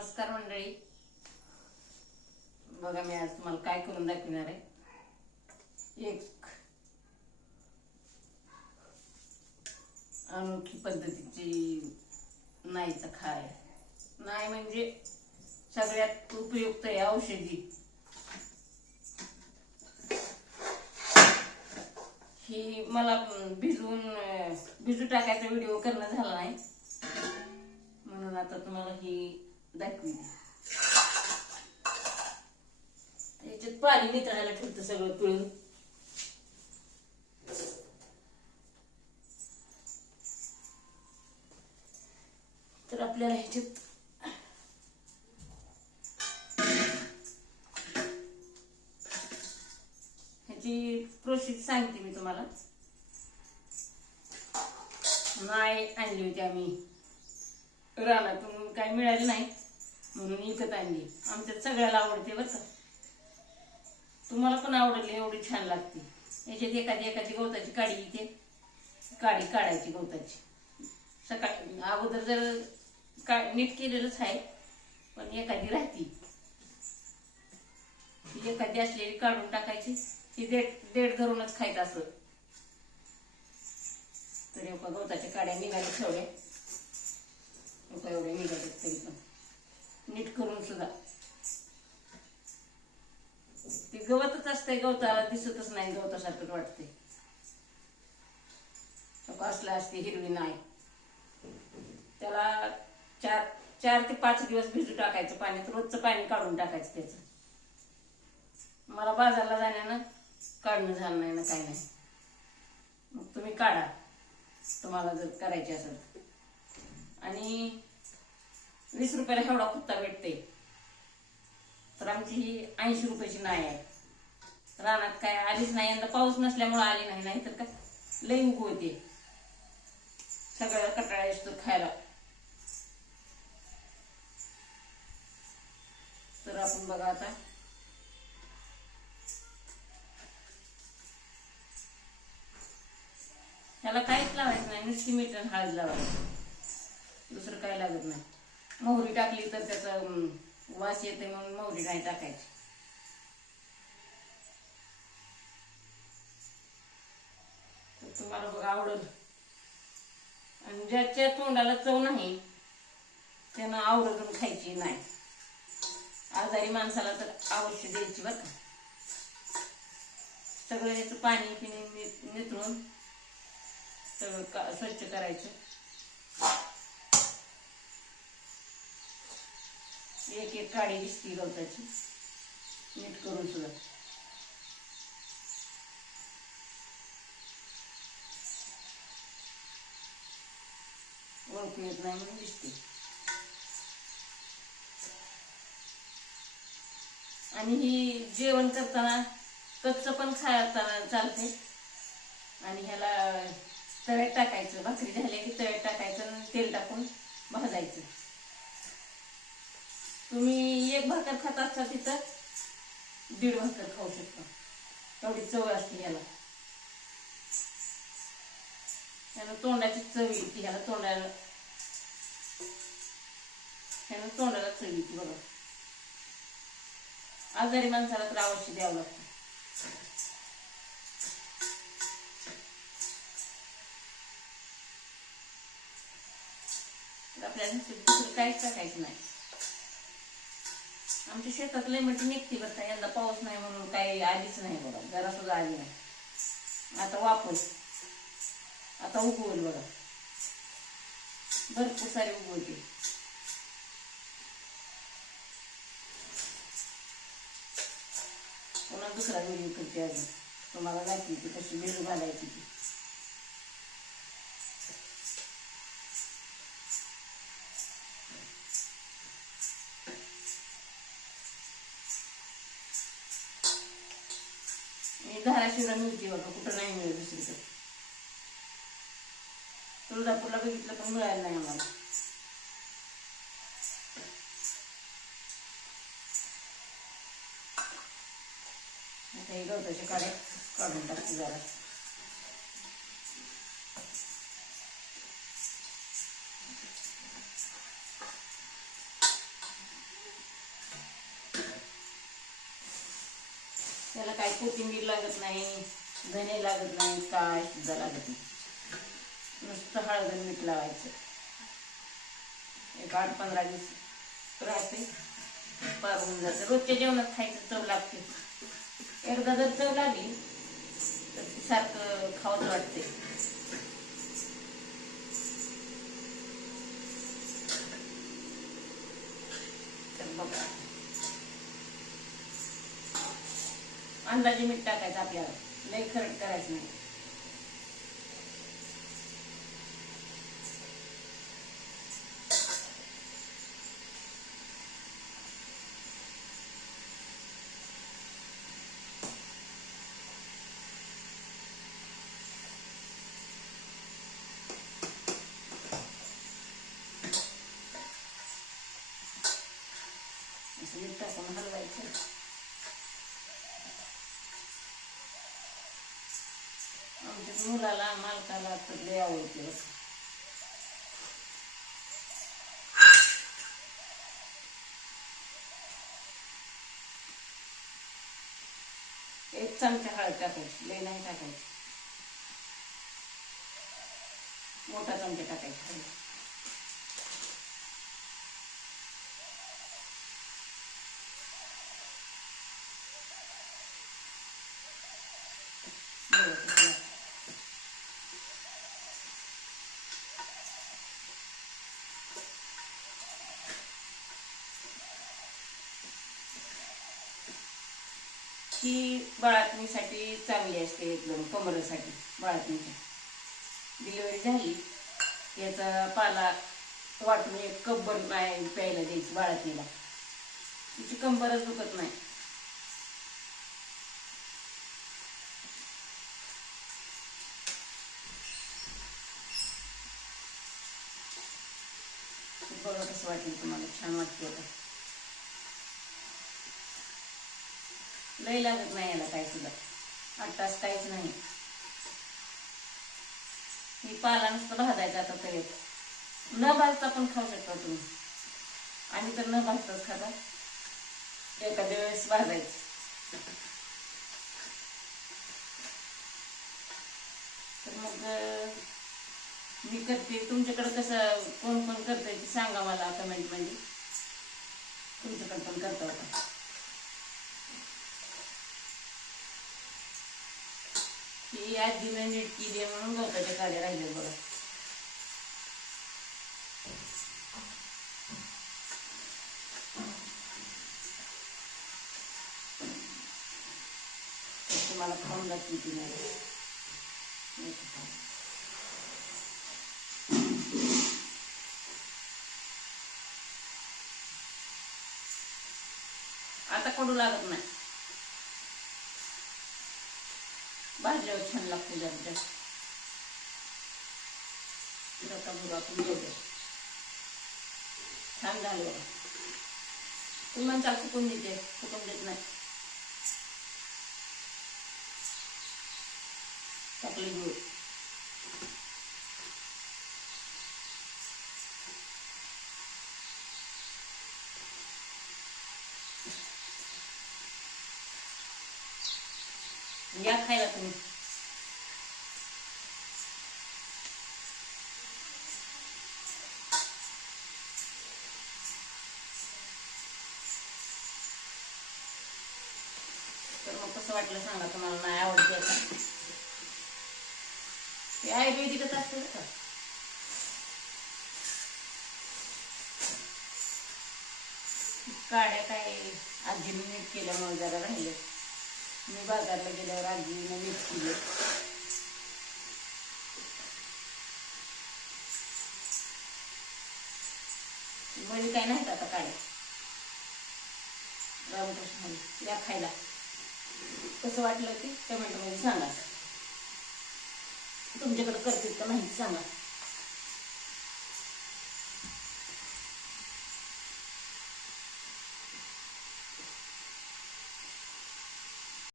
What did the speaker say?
नमस्कार मंडळी. बघा मी आज तुम्हाला काय करून दाखवणार आहे. एक अनोखी पद्धतीची नाईचा खाय. नाय म्हणजे सगळ्यात उपयुक्त आहे, औषधी. ही मला भिजू टाकायचा व्हिडिओ करणं झाला नाही, म्हणून आता तुम्हाला ही दाखवली. याच्यात पाणी नितळायला ठेवतं सगळं पिळून. तर आपल्याला ह्याच्यात ह्याची प्रोसेस सांगते मी तुम्हाला. नाय आणली होती आम्ही रानातून, काही मिळाली नाही म्हणून विकत आणली. आमच्यात सगळ्याला आवडते बरं का, तुम्हाला पण आवडली. एवढी छान लागते. याच्यात एखादी गवताची काडी येते, काडी काढायची गवताची. सकाळी अगोदर जर नीट केलेलंच आहे, पण एखादी राहती. एखादी असलेली काढून टाकायची. ती देठ धरूनच खायचं असं. तर एका गवताच्या काड्या निघाल्या ठेवल्या, एवढे निघाले तरी पण नीट करून सुद्धा. ते गवतच असतंय, गवताला दिसतच नाही, गवतासारखं वाटते. असला असते हिरवी नाही. त्याला 4 ते 5 दिवस भिजू टाकायचं पाण्यात. रोजचं पाणी काढून टाकायचं त्याचं. मला बाजारला जाण्यानं काढणं झालं नाही ना, काय नाही. मग तुम्ही काढा, तुम्हाला जर करायची असेल. आणि 20 रुपयाला एवढा कुत्ता भेटते. तर आमची ही 80 रुपयाची नाय आहे. रानात काय आलीच नाही, यंदा पाऊस नसल्यामुळे आली नाही, नाहीतर काय लई उगवते. सगळ्याला कटाळा येतो खायला. तर आपण बघा आता ह्याला काहीच लावायचं नाही, नुसती मीठ आणि हळद लावायचं, दुसरं काही लागत नाही. मोहरी टाकली तर त्याचा वास येते म्हणून मोहरी नाही टाकायची. तुम्हाला बघा आवडल. आणि ज्याच्या तोंडाला चव नाही त्यानं आवर्जून खायची नाही. आजारी माणसाला तर अवश्य द्यायची बरं का. सगळं याचं पाणी पिणी नितळून सगळं स्वच्छ करायचं. एक काडी दिसती गवताची, नीट करून सुद्धा. ओळखू येत नाही म्हणून दिसते. आणि ही जेवण करताना कच्चं पण खाताना चालते. आणि ह्याला तव्यात टाकायचं. भाकरी झाली की तव्यात टाकायचं आणि तेल टाकून भाजायचं. तुम्ही 1 भाकर खात असता तिथं 1.5 भाकर खाऊ शकता. तेवढी चव असते ह्याला. ह्याला तोंडाची चव येते. ह्याला तोंडाला चव येते बघा. आजारी माणसाला तर अवश्य द्यावं लागतं. आपल्याला दुसरं काहीच टाकायचं नाही. आमच्या शेतात लय मोठी निघते बरं का. यंदा पाऊस नाही म्हणून काही आलीच नाही बघा, जरा सुद्धा आली नाही. आता वापस आता उगवल बघा, भरपूर सारी उगवते. पुन्हा दुसरा व्हिडिओ करते अजून, तुम्हाला दाखवते कशी भिजू घालायची ती. धाराशिवला मिळते बघा, कुठं नाही मिळत दुसरीकडे. तुळजापूरला बघितलं पण मिळालं नाही आम्हाला. आता हे गवताच्या काड्या काढून टाकते जरा. त्याला काही कोथिंबीर लागत नाही, धने लागत नाही, काय सुद्धा लागत नाही. नुसतं हळद आणि मीठ लावायचं. एक 8-15 दिवस राहते, पार होऊन जातं. रोजच्या जेवणात खायचं, चव लागते. एकदा जर चव लागली तर ती सारखं खावंच वाटते. तर बघा, अंदाजे मीठ टाकायचं आपल्याला, लई खरड करायचं नाही. असं मीठ टाकून हलवायचं. आमच्या मुलाला, मालकाला तर लई आवडते. एक चमचा हळद टाकायची, लई नाही टाकायची. मोठा चमचा टाकायचा हळद. ही बाळातणीसाठी चांगली असते, एकदम कमरेसाठी. बाळातणीची डिलिव्हरी झाली, याचा पाला वाटून 1 कपभर नाही प्यायला द्यायची बाळातणीला. तिची कंबरच दुखत नाही. बघा कसं वाटेल तुम्हाला, छान वाटते. आता लई लागत नाही याला काय सुद्धा, 8 तास काहीच नाही. ही पाला नुसतं भाजायचा आता तरी, न भाजता पण खाऊ शकता तुम्ही. आणि तर न भाजताच खाता, एखाद्या वेळेस भाजायचं. तर मग मी करते. तुमच्याकडे कसं कोण कोण करतंय ते सांगा मला कमेंट मध्ये. तुमच्याकडे पण करता का? ही आजीने नीट केली म्हणून गवताच्या काड्या राहिल्या बघा. तुम्हाला खाऊन लागते ती नाही. आता कडू लागत नाही, भाजल्यावर छान लागते. जरा आपण घेऊया. छान झालं बघा. तुम्ही म्हणता फुकून देते, फुकून देत नाही. टाकले गूळ. या खायला तुम्ही. तर मग कसं वाटलं सांगा. तुम्हाला नाही आवडते आता, हे आयुर्वेदिकच असते का. काड्या काय आजीने नीट केल्यामुळे जरा राहिले. मी बाजारला गेल्यावर आजीने नीट केले. मध्ये काय नाहीत आता काड्या. रामकृष्ण या खायला. कसं वाटलं ते कमेंट मध्ये सांगा. तुमच्याकडे करतील का माहिती सांगा.